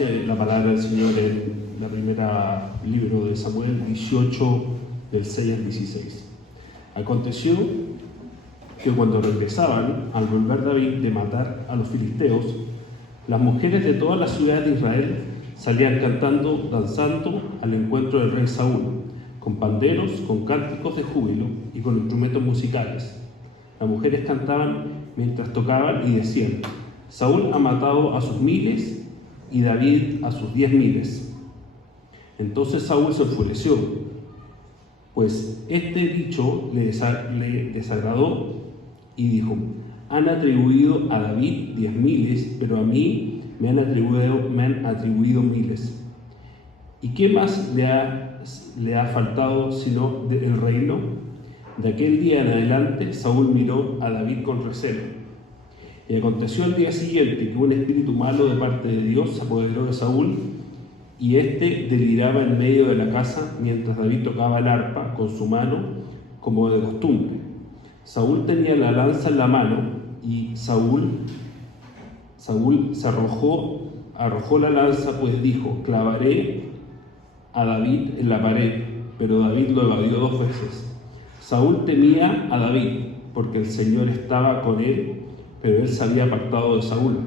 dice la palabra del Señor en la primera libro de Samuel 18, del 6 al 16. Aconteció que cuando regresaban, al volver David de matar a los filisteos, las mujeres de todas las ciudades de Israel salían cantando, danzando al encuentro del rey Saúl, con panderos, con cánticos de júbilo y con instrumentos musicales. Las mujeres cantaban mientras tocaban y decían: Saúl ha matado a sus miles y David a sus 10,000. Entonces Saúl se enfureció, pues este dicho le desagradó y dijo: han atribuido a David 10,000, pero a mí me han atribuido miles. ¿Y qué más le ha faltado sino el reino? De aquel día en adelante Saúl miró a David con recelo. Y aconteció al día siguiente que un espíritu malo de parte de Dios se apoderó de Saúl, y éste deliraba en medio de la casa mientras David tocaba el arpa con su mano como de costumbre. Saúl tenía la lanza en la mano y Saúl se arrojó la lanza, pues dijo: clavaré a David en la pared, pero David lo evadió 2 veces. Saúl temía a David porque el Señor estaba con él, pero él se había apartado de Saúl.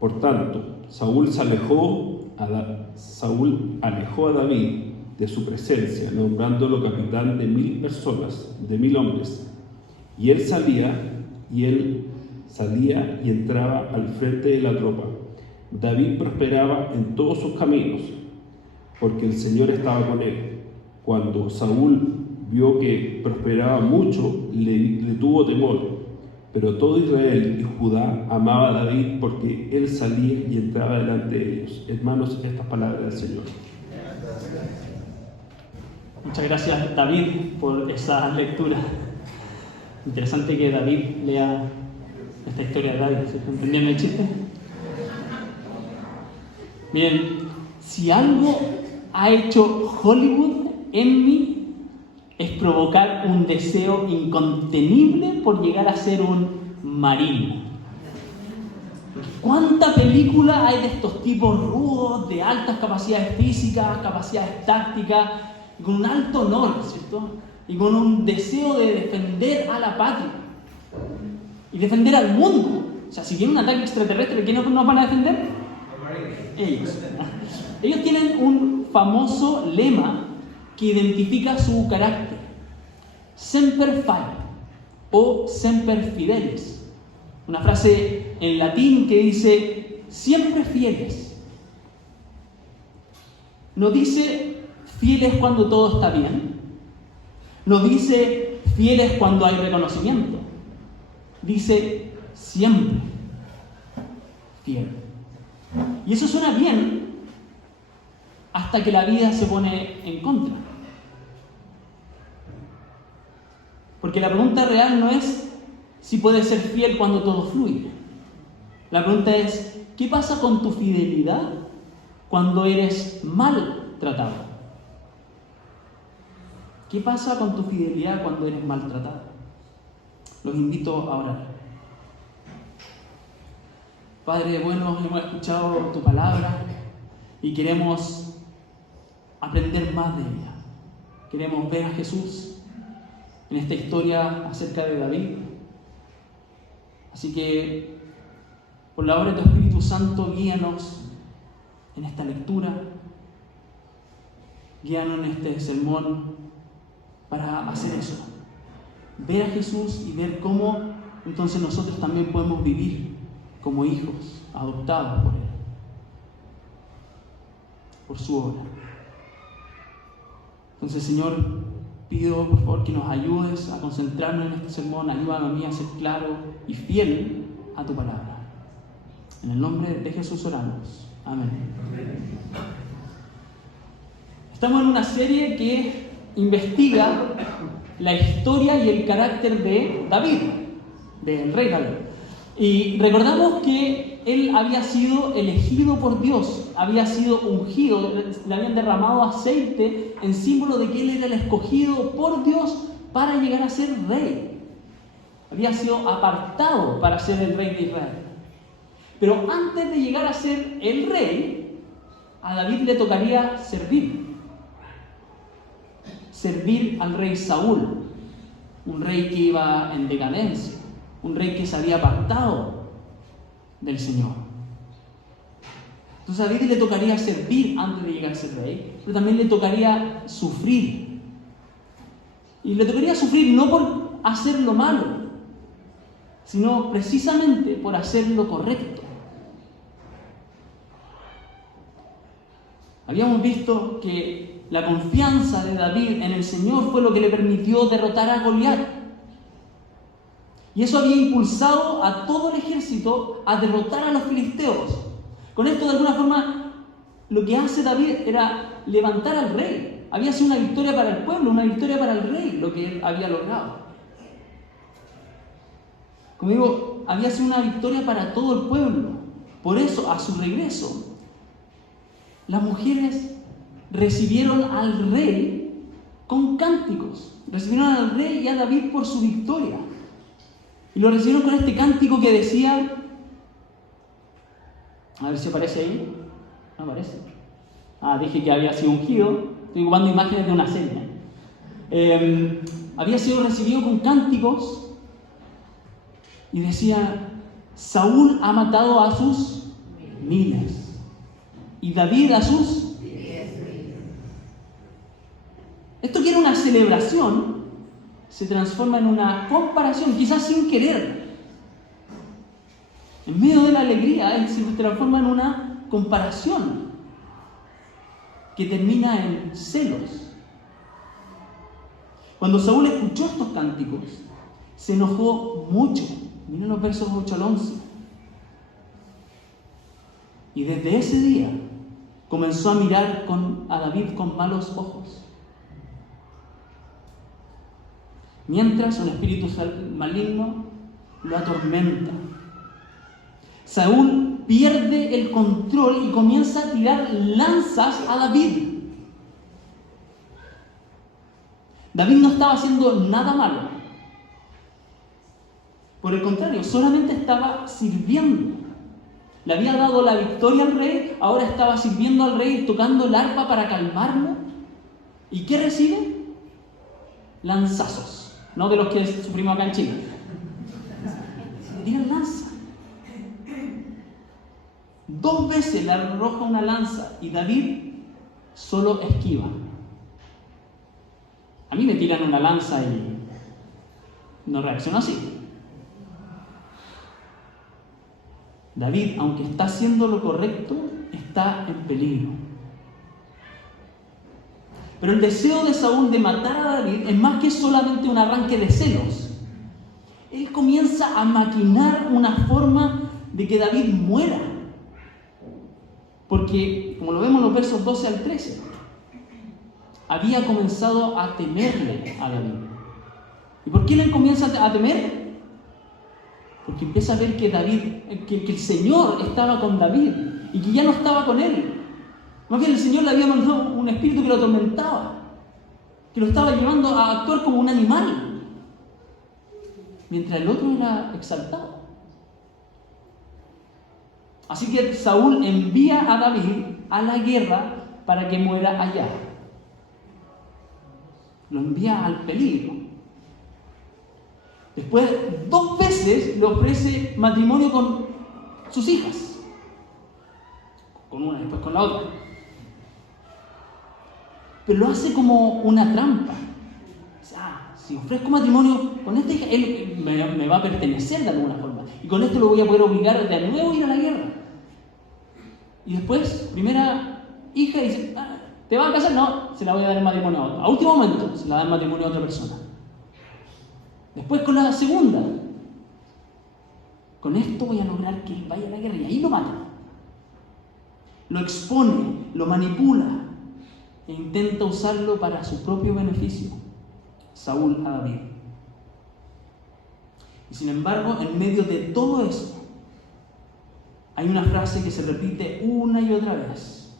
Por tanto, Saúl alejó a David de su presencia, nombrándolo capitán de 1,000 personas, de 1,000 hombres. Y él salía y entraba al frente de la tropa. David prosperaba en todos sus caminos, porque el Señor estaba con él. Cuando Saúl vio que prosperaba mucho, le tuvo temor. Pero todo Israel y Judá amaba a David porque él salía y entraba delante de ellos. Hermanos, estas palabras del Señor. Muchas gracias, David, por esa lectura. Interesante que David lea esta historia de David. ¿Entendieron el chiste? Miren, si algo ha hecho Hollywood en mí, es provocar un deseo incontenible por llegar a ser un marino. ¿Cuánta película hay de estos tipos rudos, de altas capacidades físicas, capacidades tácticas, y con un alto honor, ¿cierto? Y con un deseo de defender a la patria y defender al mundo? O sea, si viene un ataque extraterrestre, ¿quiénes nos van a defender? Ellos. Ellos tienen un famoso lema que identifica su carácter: Semper Fi o Semper Fidelis. Una frase en latín que dice siempre fieles. No dice fieles cuando todo está bien, no dice fieles cuando hay reconocimiento, dice siempre fiel. Y eso suena bien hasta que la vida se pone en contra. Porque la pregunta real no es si puedes ser fiel cuando todo fluye. La pregunta es: ¿qué pasa con tu fidelidad cuando eres mal tratado? ¿Qué pasa con tu fidelidad cuando eres maltratado? Los invito a orar. Padre bueno, hemos escuchado tu palabra y queremos aprender más de ella. Queremos ver a Jesús en esta historia acerca de David. Así que, por la obra de tu Espíritu Santo, guíanos en esta lectura, guíanos en este sermón para hacer eso. Ver a Jesús y ver cómo entonces nosotros también podemos vivir como hijos adoptados por Él, por su obra. Entonces, Señor, pido por favor que nos ayudes a concentrarnos en este sermón. Ayúdame a mí a ser claro y fiel a tu palabra. En el nombre de Jesús oramos. Amén. Estamos en una serie que investiga la historia y el carácter de David, del rey David. Y recordamos que él había sido elegido por Dios, había sido ungido, le habían derramado aceite en símbolo de que él era el escogido por Dios para llegar a ser rey. Había sido apartado para ser el rey de Israel. Pero antes de llegar a ser el rey, a David le tocaría servir. Servir al rey Saúl, un rey que iba en decadencia, un rey que se había apartado del Señor. Entonces a David le tocaría servir antes de llegar a ser rey, pero también le tocaría sufrir. Y le tocaría sufrir no por hacer lo malo, sino precisamente por hacer lo correcto. Habíamos visto que la confianza de David en el Señor fue lo que le permitió derrotar a Goliat. Y eso había impulsado a todo el ejército a derrotar a los filisteos. Con esto, de alguna forma, lo que hace David era levantar al rey. Había sido una victoria para el pueblo, una victoria para el rey, lo que él había logrado. Como digo, había sido una victoria para todo el pueblo. Por eso, a su regreso, las mujeres recibieron al rey con cánticos. Recibieron al rey y a David por su victoria. Y lo recibieron con este cántico que decía... A ver si aparece ahí. No aparece. Dije que había sido ungido. Estoy ocupando imágenes de una serie. Había sido recibido con cánticos y decía: Saúl ha matado a sus miles y David a sus 10,000. Esto que era una celebración se transforma en una comparación, quizás sin querer. En medio de la alegría, se transforma en una comparación que termina en celos. Cuando Saúl escuchó estos cánticos, se enojó mucho. Miren los versos 8 al 11. Y desde ese día comenzó a mirar a David con malos ojos. Mientras un espíritu maligno lo atormenta. Saúl pierde el control y comienza a tirar lanzas a David. David no estaba haciendo nada malo. Por el contrario, solamente estaba sirviendo. Le había dado la victoria al rey, ahora estaba sirviendo al rey, tocando el arpa para calmarlo. ¿Y qué recibe? Lanzazos. No de los que sufrimos acá en Chile. Se tiran lanzas. 2 veces le arroja una lanza y David solo esquiva. A mí me tiran una lanza y no reacciono así. David, aunque está haciendo lo correcto, está en peligro. Pero el deseo de Saúl de matar a David es más que solamente un arranque de celos. Él comienza a maquinar una forma de que David muera. Porque, como lo vemos en los versos 12 al 13, había comenzado a temerle a David. ¿Y por qué le comienza a temer? Porque empieza a ver que que el Señor estaba con David y que ya no estaba con él. Más bien el Señor le había mandado un espíritu que lo atormentaba, que lo estaba llevando a actuar como un animal, mientras el otro era exaltado. Así que Saúl envía a David a la guerra para que muera allá. Lo envía al peligro. Después, 2 veces le ofrece matrimonio con sus hijas. Con una, después con la otra. Pero lo hace como una trampa. Si ofrezco matrimonio con esta hija, él me va a pertenecer de alguna forma. Y con esto lo voy a poder obligar de nuevo a ir a la guerra. Y después, primera hija dice: ¿te vas a casar? No, se la voy a dar en matrimonio a otro. A último momento, se la da en matrimonio a otra persona. Después con la segunda. Con esto voy a lograr que él vaya a la guerra y ahí lo mata. Lo expone, lo manipula e intenta usarlo para su propio beneficio. Saúl a David. Y sin embargo, en medio de todo eso, hay una frase que se repite una y otra vez.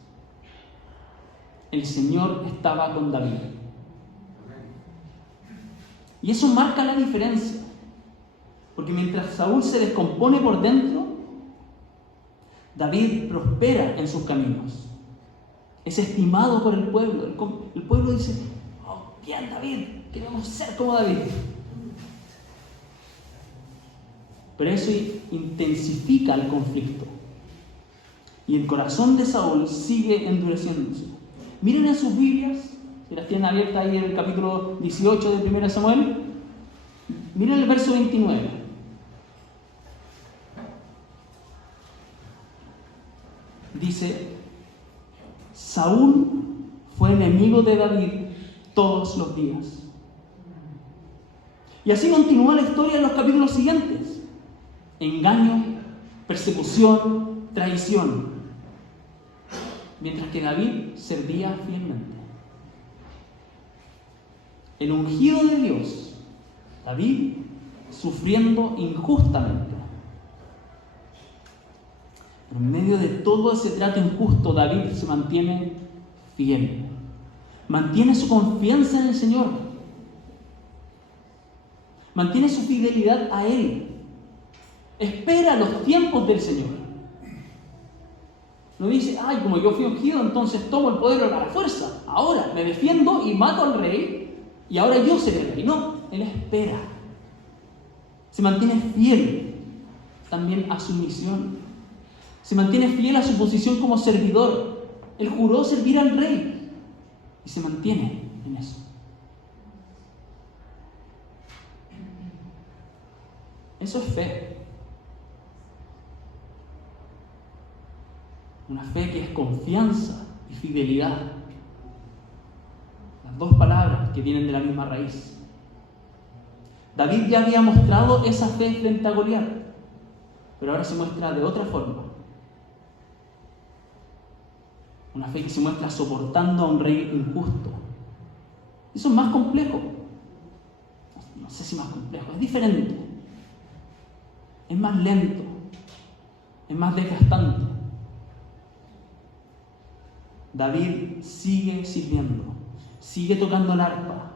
El Señor estaba con David. Y eso marca la diferencia. Porque mientras Saúl se descompone por dentro, David prospera en sus caminos. Es estimado por el pueblo. El pueblo dice, oh, bien David, queremos ser como David. Pero eso intensifica el conflicto. Y el corazón de Saúl sigue endureciéndose. Miren en sus Biblias, si las tienen abiertas ahí en el capítulo 18 de 1 Samuel, miren el verso 29. Dice, Saúl fue enemigo de David todos los días. Y así continúa la historia en los capítulos siguientes. Engaño, persecución, traición. Mientras que David servía fielmente. El ungido de Dios, David, sufriendo injustamente. Pero en medio de todo ese trato injusto, David se mantiene fiel. Mantiene su confianza en el Señor. Mantiene su fidelidad a Él. Espera los tiempos del Señor. No dice, ay, como yo fui ungido, entonces tomo el poder a la fuerza. Ahora me defiendo y mato al rey y ahora yo seré el rey. No, Él espera. Se mantiene fiel también a su misión. Se mantiene fiel a su posición como servidor. Él juró servir al rey y se mantiene en eso. Eso es fe. Una fe que es confianza y fidelidad. Las dos palabras que vienen de la misma raíz. David ya había mostrado esa fe frente a Goliat, pero ahora se muestra de otra forma. Una fe que se muestra soportando a un rey injusto. Eso es más complejo. No sé si más complejo, es diferente. Es más lento. Es más desgastante. David sigue sirviendo, sigue tocando el arpa,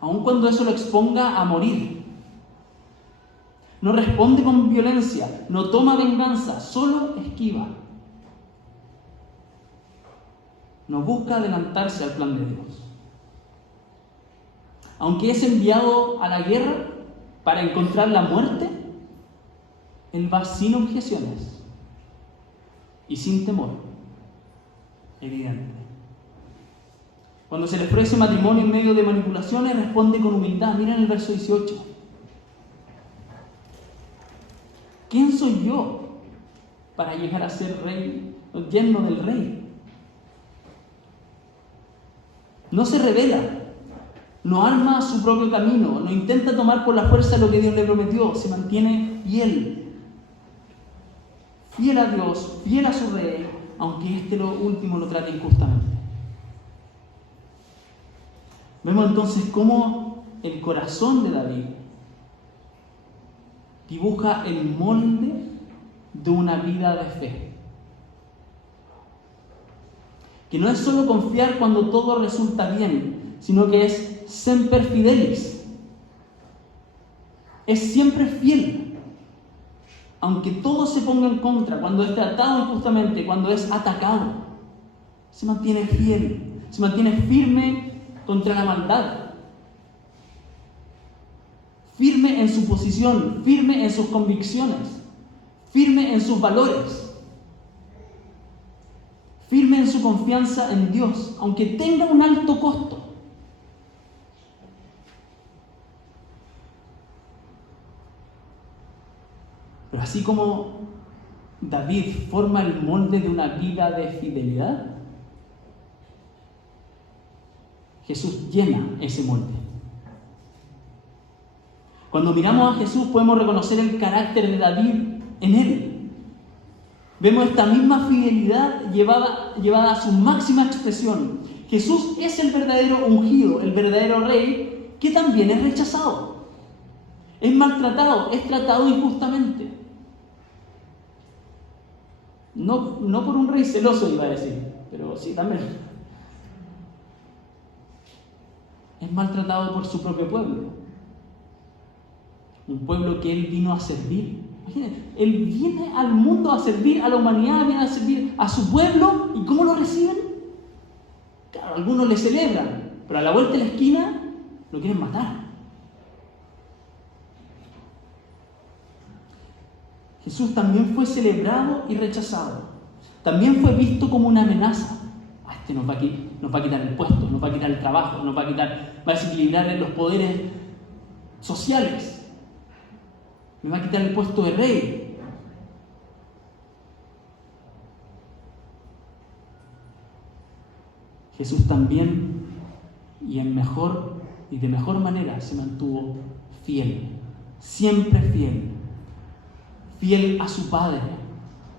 aun cuando eso lo exponga a morir. No responde con violencia, no toma venganza, solo esquiva. No busca adelantarse al plan de Dios. Aunque es enviado a la guerra para encontrar la muerte, él va sin objeciones y sin temor. Evidente. Cuando se le ofrece matrimonio en medio de manipulaciones, responde con humildad. Miren el verso 18. ¿Quién soy yo para llegar a ser rey, yerno del rey? No se revela, no arma su propio camino, no intenta tomar por la fuerza lo que Dios le prometió, se mantiene fiel. Fiel a Dios, fiel a su rey, aunque lo último lo trate injustamente. Vemos entonces cómo el corazón de David dibuja el molde de una vida de fe. Que no es solo confiar cuando todo resulta bien, sino que es semper fidelis. Es siempre fiel. Aunque todo se ponga en contra, cuando es tratado injustamente, cuando es atacado, se mantiene fiel, se mantiene firme contra la maldad, firme en su posición, firme en sus convicciones, firme en sus valores, firme en su confianza en Dios, aunque tenga un alto costo. Pero así como David forma el molde de una vida de fidelidad, Jesús llena ese molde. Cuando miramos a Jesús podemos reconocer el carácter de David en él. Vemos esta misma fidelidad llevada a su máxima expresión. Jesús es el verdadero ungido, el verdadero rey, que también es rechazado. Es maltratado, es tratado injustamente. No por un rey celoso, iba a decir, pero sí también. Es maltratado por su propio pueblo. Un pueblo que él vino a servir, Imagínense, Él viene al mundo a servir a la humanidad, viene a servir a su pueblo, ¿y cómo lo reciben? Claro, algunos le celebran, pero a la vuelta de la esquina lo quieren matar. Jesús también fue celebrado y rechazado. También fue visto como una amenaza. Este nos va a quitar el puesto, nos va a quitar el trabajo, va a desequilibrar los poderes sociales. Me va a quitar el puesto de rey. Jesús también, y de mejor manera, se mantuvo fiel, siempre fiel. Fiel a su Padre,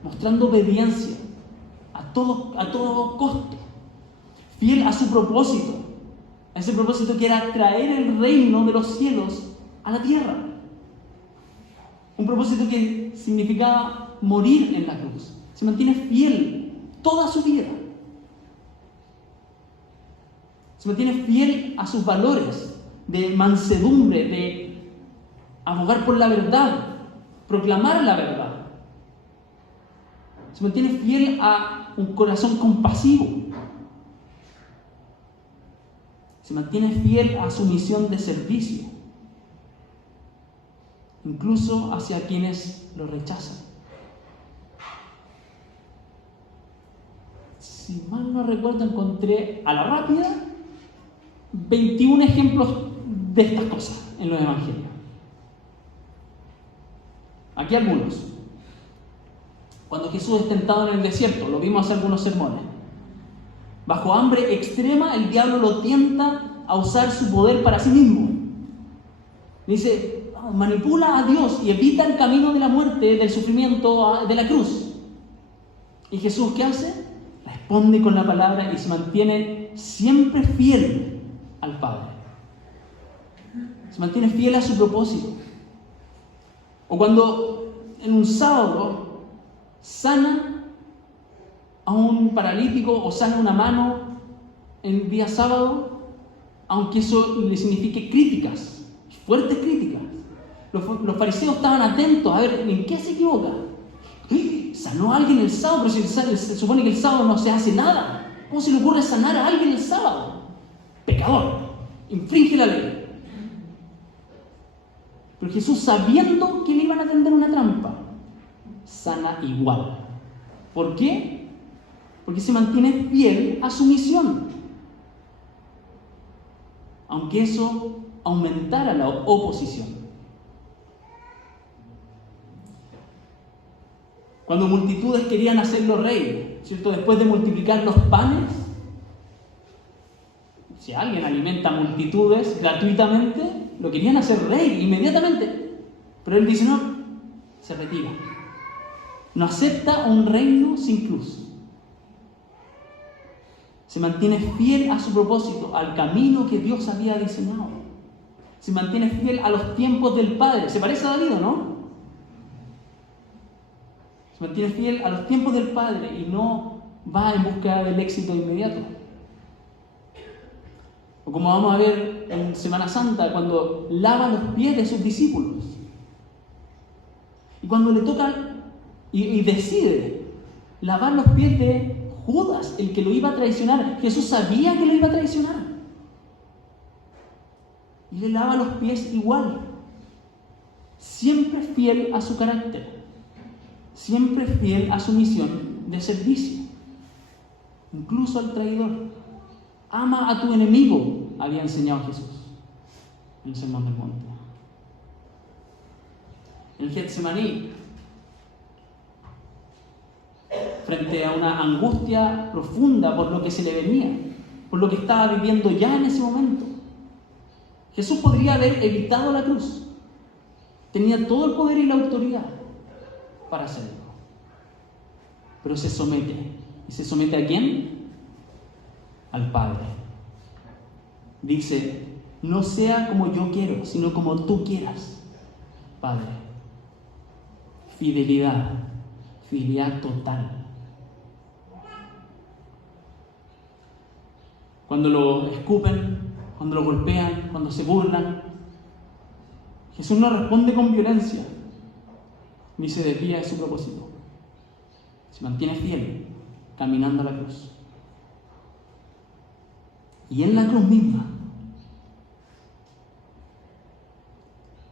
mostrando obediencia a todo costo. Fiel a su propósito, a ese propósito que era traer el reino de los cielos a la tierra. Un propósito que significaba morir en la cruz. Se mantiene fiel toda su vida. Se mantiene fiel a sus valores de mansedumbre, de abogar por la verdad, proclamar la verdad. Se mantiene fiel a un corazón compasivo. Se mantiene fiel a su misión de servicio, incluso hacia quienes lo rechazan. Si mal no recuerdo, encontré a la rápida 21 ejemplos de estas cosas en los evangelios. Aquí algunos. Cuando Jesús es tentado en el desierto, lo vimos hace algunos sermones. Bajo hambre extrema, el diablo lo tienta a usar su poder para sí mismo. Dice, manipula a Dios y evita el camino de la muerte, del sufrimiento, de la cruz. ¿Y Jesús qué hace? Responde con la palabra y se mantiene siempre fiel al Padre. Se mantiene fiel a su propósito. O cuando en un sábado sana a un paralítico o sana una mano en día sábado, aunque eso le signifique críticas, fuertes críticas. Los fariseos estaban atentos a ver en qué se equivoca. ¿Sanó a alguien el sábado? Pero si se supone que el sábado no se hace nada. ¿Cómo se le ocurre sanar a alguien el sábado? Pecador, infringe la ley. Pero Jesús, sabiendo que le iban a tender una trampa, sana igual. ¿Por qué? Porque se mantiene fiel a su misión. Aunque eso aumentara la oposición. Cuando multitudes querían hacerlo rey, ¿cierto? Después de multiplicar los panes, si alguien alimenta multitudes gratuitamente, lo querían hacer rey inmediatamente. Pero él dice, no, se retira. No acepta un reino sin cruz. Se mantiene fiel a su propósito, al camino que Dios había diseñado. Se mantiene fiel a los tiempos del Padre. ¿Se parece a David, no? Se mantiene fiel a los tiempos del Padre y no va en busca del éxito inmediato. O como vamos a ver en Semana Santa, cuando lava los pies de sus discípulos. Y cuando le toca y decide lavar los pies de Judas, el que lo iba a traicionar. Jesús sabía que lo iba a traicionar. Y le lava los pies igual. Siempre fiel a su carácter. Siempre fiel a su misión de servicio. Incluso al traidor. Ama a tu enemigo, había enseñado Jesús en el Sermón del Monte. En el Getsemaní, frente a una angustia profunda por lo que se le venía, por lo que estaba viviendo ya en ese momento, Jesús podría haber evitado la cruz. Tenía todo el poder y la autoridad para hacerlo. Pero se somete. ¿Y se somete a quién? Al Padre. Dice, no sea como yo quiero, sino como tú quieras, Padre. Fidelidad total. Cuando lo escupen, cuando lo golpean, cuando se burlan, Jesús no responde con violencia. ni se desvía de su propósito. Se mantiene fiel, caminando a la cruz. Y en la cruz misma,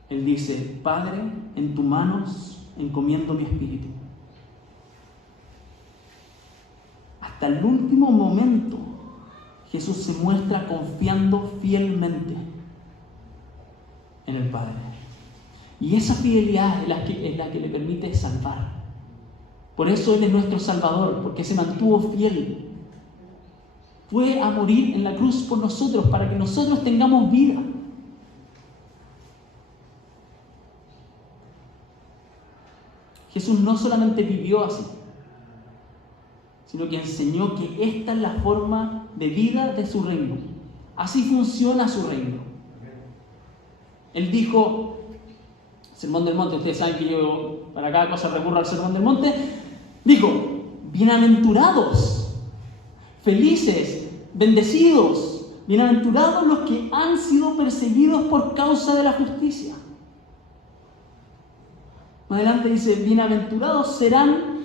Él dice: Padre, en tus manos encomiendo mi espíritu. Hasta el último momento, Jesús se muestra confiando fielmente en el Padre. Y esa fidelidad es la que le permite salvar. Por eso Él es nuestro Salvador, porque se mantuvo fiel. Fue a morir en la cruz por nosotros, para que nosotros tengamos vida. Jesús no solamente vivió así, sino que enseñó que esta es la forma de vida de su reino. Así funciona su reino. Él dijo, Sermón del Monte, ustedes saben que yo para cada cosa recurro al Sermón del Monte, dijo: bienaventurados, felices, bendecidos, bienaventurados los que han sido perseguidos por causa de la justicia. Más adelante dice: bienaventurados serán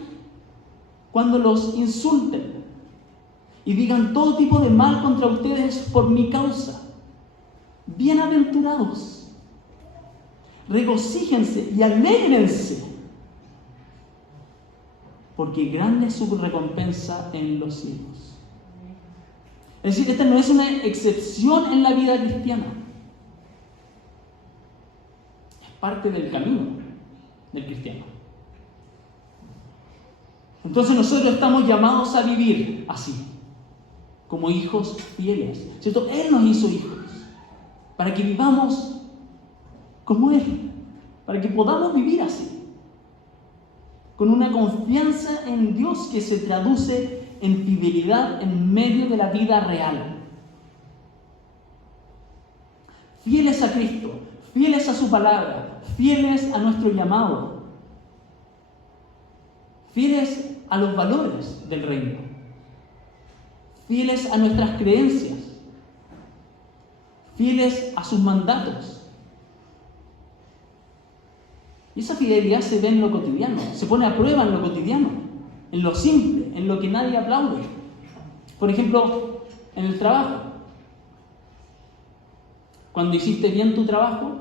cuando los insulten y digan todo tipo de mal contra ustedes por mi causa. Bienaventurados. Regocíjense y alégrense, porque grande es su recompensa en los cielos. Es decir, esta no es una excepción en la vida cristiana. Es parte del camino del cristiano. Entonces nosotros estamos llamados a vivir así, como hijos fieles, ¿cierto? Él nos hizo hijos para que vivamos como Él, para que podamos vivir así, con una confianza en Dios que se traduce en fidelidad en medio de la vida real. Fieles a Cristo, fieles a su palabra, fieles a nuestro llamado, fieles a los valores del reino, fieles a nuestras creencias, fieles a sus mandatos. Y esa fidelidad se ve en lo cotidiano, se pone a prueba en lo cotidiano, en lo simple, en lo que nadie aplaude. Por ejemplo, en el trabajo. Cuando hiciste bien tu trabajo,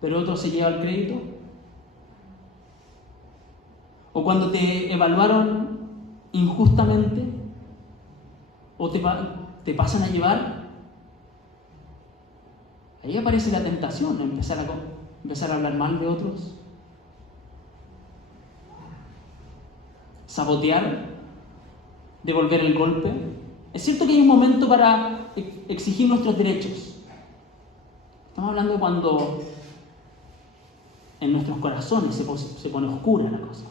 pero otro se lleva el crédito. O cuando te evaluaron injustamente, o te pasan a llevar. Ahí aparece la tentación, empezar a hablar mal de otros, sabotear, devolver el golpe. Es cierto que hay un momento para exigir nuestros derechos. Estamos hablando de cuando en nuestros corazones se pone oscura la cosa.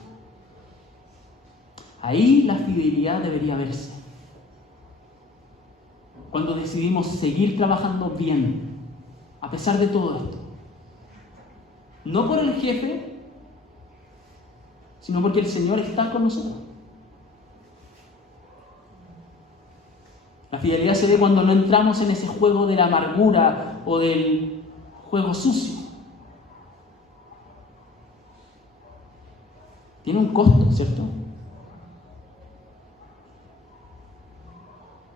Ahí la fidelidad debería verse. Cuando decidimos seguir trabajando bien, a pesar de todo esto. No por el jefe, sino porque el Señor está con nosotros. La fidelidad se ve cuando no entramos en ese juego de la amargura o del juego sucio. Tiene un costo, ¿cierto?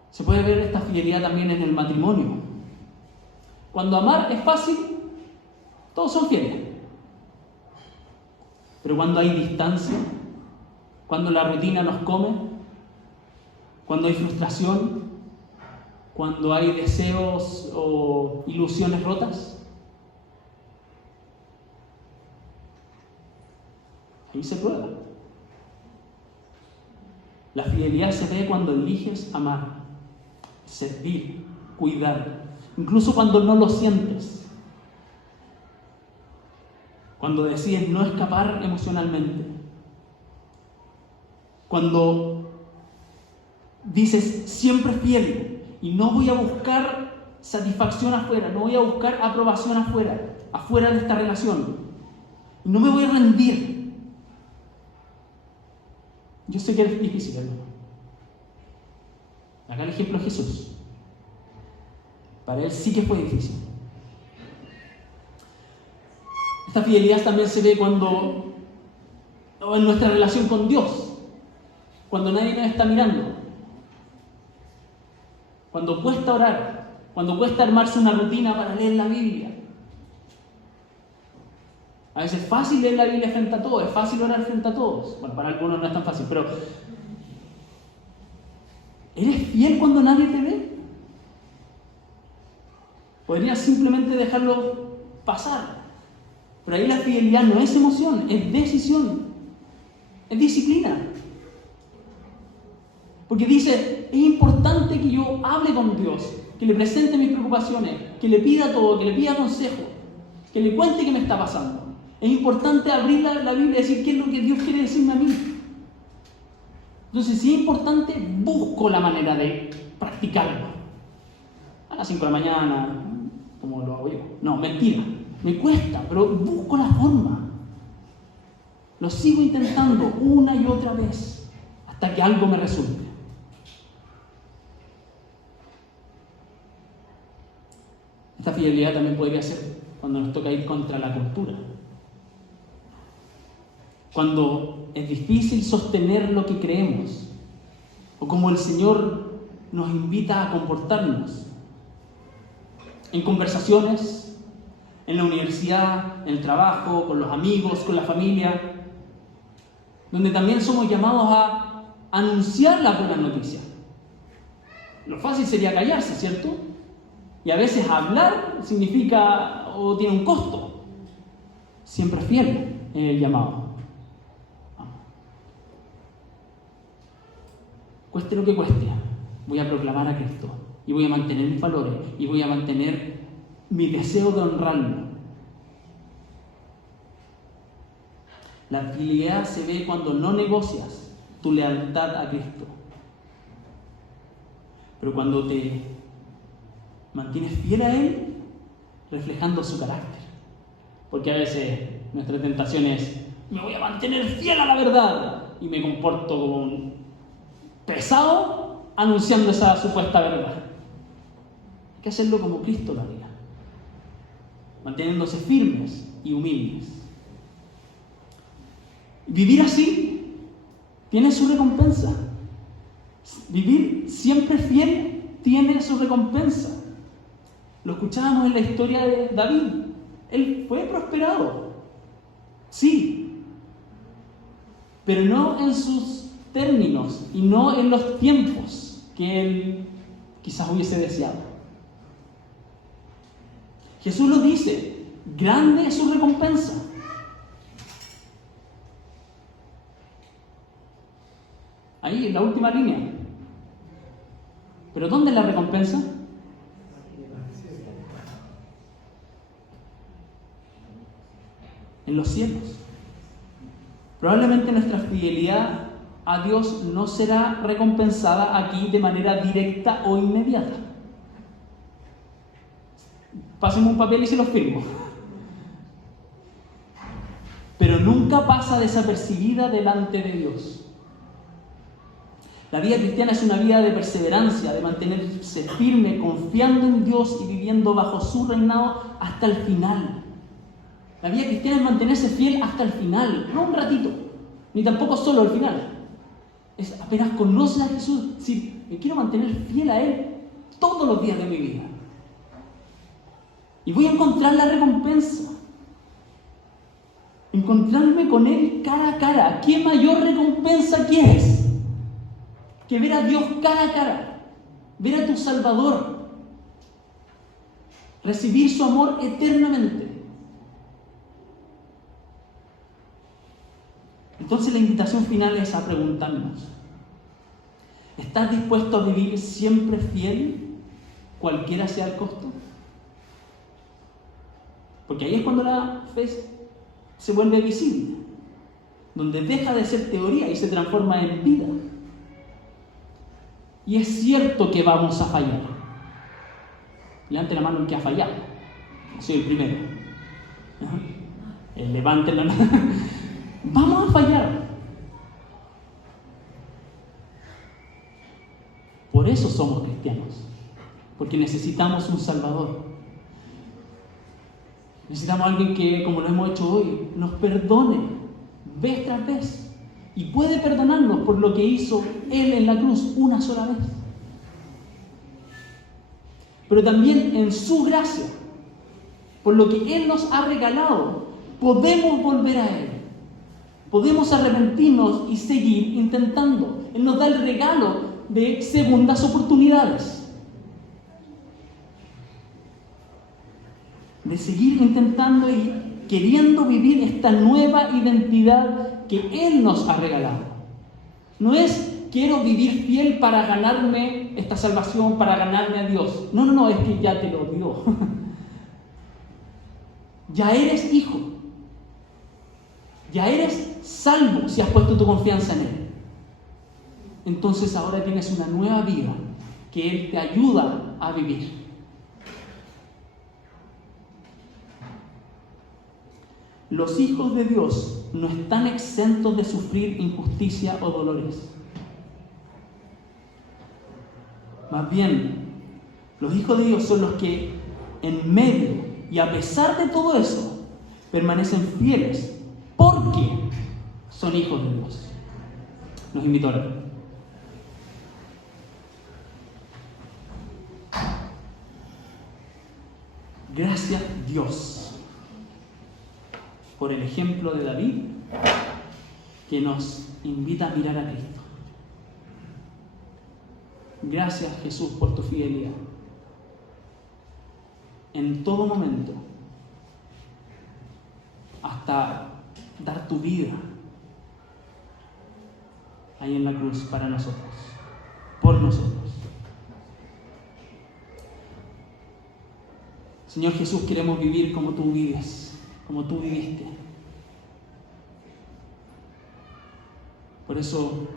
Se puede ver esta fidelidad también en el matrimonio. Cuando amar es fácil, todos son fieles. Pero cuando hay distancia, cuando la rutina nos come, cuando hay frustración, cuando hay deseos o ilusiones rotas, ahí se prueba. La fidelidad se ve cuando eliges amar, servir, cuidar, incluso cuando no lo sientes. Cuando decides no escapar emocionalmente. Cuando dices siempre fiel y no voy a buscar satisfacción afuera, no voy a buscar aprobación afuera de esta relación. Y no me voy a rendir. Yo sé que es difícil, hermano. Acá el ejemplo es Jesús. Para él sí que fue difícil. Esta fidelidad también se ve cuando o en nuestra relación con Dios, cuando nadie nos está mirando, cuando cuesta orar, cuando cuesta armarse una rutina para leer la Biblia. A veces es fácil leer la Biblia frente a todos, es fácil orar frente a todos. Bueno, para algunos no es tan fácil, pero ¿eres fiel cuando nadie te ve? Podrías simplemente dejarlo pasar. Pero ahí la fidelidad no es emoción, es decisión, es disciplina. Porque dice, es importante que yo hable con Dios, que le presente mis preocupaciones, que le pida todo, que le pida consejo, que le cuente qué me está pasando. Es importante abrir la Biblia y decir qué es lo que Dios quiere decirme a mí. Entonces, si es importante, busco la manera de practicarlo. A las 5 de la mañana, como lo hago yo. No, mentira. Me cuesta, pero busco la forma. Lo sigo intentando una y otra vez hasta que algo me resulte. Esta fidelidad también podría ser cuando nos toca ir contra la cultura. Cuando es difícil sostener lo que creemos, o como el Señor nos invita a comportarnos. En conversaciones, en la universidad, en el trabajo, con los amigos, con la familia, donde también somos llamados a anunciar la buena noticia. Lo fácil sería callarse, ¿cierto? Y a veces hablar significa o tiene un costo. Siempre fiel en el llamado. Cueste lo que cueste, voy a proclamar a Cristo y voy a mantener mis valores y voy a mantener mi deseo de honrarlo. La fidelidad se ve cuando no negocias tu lealtad a Cristo, pero cuando te mantienes fiel a Él, reflejando su carácter. Porque a veces nuestra tentación es, me voy a mantener fiel a la verdad y me comporto como un pesado anunciando esa supuesta verdad. Hay que hacerlo como Cristo lo haría, manteniéndose firmes y humildes. Vivir así tiene su recompensa. Vivir siempre fiel tiene su recompensa. Lo escuchábamos en la historia de David. Él fue prosperado, sí, pero no en sus términos y no en los tiempos que él quizás hubiese deseado. Jesús lo dice, grande es su recompensa. Ahí, en la última línea. ¿Pero dónde es la recompensa? En los cielos. Probablemente nuestra fidelidad a Dios no será recompensada aquí de manera directa o inmediata. Pásenme un papel y se los firmo. Pero nunca pasa desapercibida delante de Dios. La vida cristiana es una vida de perseverancia, de mantenerse firme, confiando en Dios y viviendo bajo su reinado hasta el final. La vida cristiana es mantenerse fiel hasta el final, no un ratito, ni tampoco solo al final. Es apenas conoces a Jesús, decir, me quiero mantener fiel a Él todos los días de mi vida. Y voy a encontrar la recompensa. Encontrarme con Él cara a cara. ¿Qué mayor recompensa quieres? Que ver a Dios cara a cara. Ver a tu Salvador. Recibir su amor eternamente. Entonces la invitación final es a preguntarnos, ¿estás dispuesto a vivir siempre fiel, cualquiera sea el costo? Porque ahí es cuando la fe se vuelve visible, donde deja de ser teoría y se transforma en vida. Y es cierto que vamos a fallar. Levante la mano el que ha fallado. Soy el primero. Levante la mano. Vamos a fallar. Por eso somos cristianos. Porque necesitamos un Salvador. Necesitamos a alguien que, como lo hemos hecho hoy, nos perdone vez tras vez. Y puede perdonarnos por lo que hizo Él en la cruz una sola vez. Pero también en su gracia, por lo que Él nos ha regalado, podemos volver a Él. Podemos arrepentirnos y seguir intentando. Él nos da el regalo de segundas oportunidades. De seguir intentando y queriendo vivir esta nueva identidad que Él nos ha regalado. No es quiero vivir fiel para ganarme esta salvación, para ganarme a Dios. No, es que ya te lo dio. Ya eres hijo. Ya eres salvo si has puesto tu confianza en Él. Entonces ahora tienes una nueva vida que Él te ayuda a vivir. Los hijos de Dios no están exentos de sufrir injusticia o dolores. Más bien, los hijos de Dios son los que en medio y a pesar de todo eso permanecen fieles porque son hijos de Dios. Los invito a orar. Gracias, Dios, por el ejemplo de David que nos invita a mirar a Cristo. Gracias, Jesús, por tu fidelidad. En todo momento, hasta dar tu vida ahí en la cruz para nosotros, por nosotros. Señor Jesús, queremos vivir como tú vives, como tú viviste. Por eso,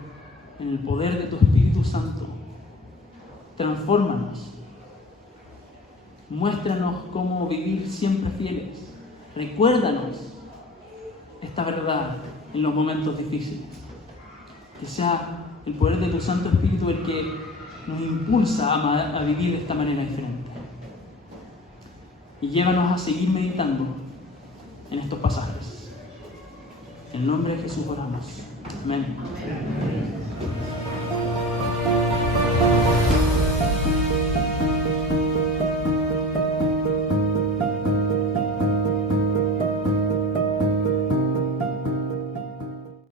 en el poder de tu Espíritu Santo, transfórmanos. Muéstranos cómo vivir siempre fieles. Recuérdanos esta verdad en los momentos difíciles. Que sea el poder de tu Santo Espíritu el que nos impulsa a vivir de esta manera diferente. Y llévanos a seguir meditando en estos pasajes. En el nombre de Jesús oramos. Amén.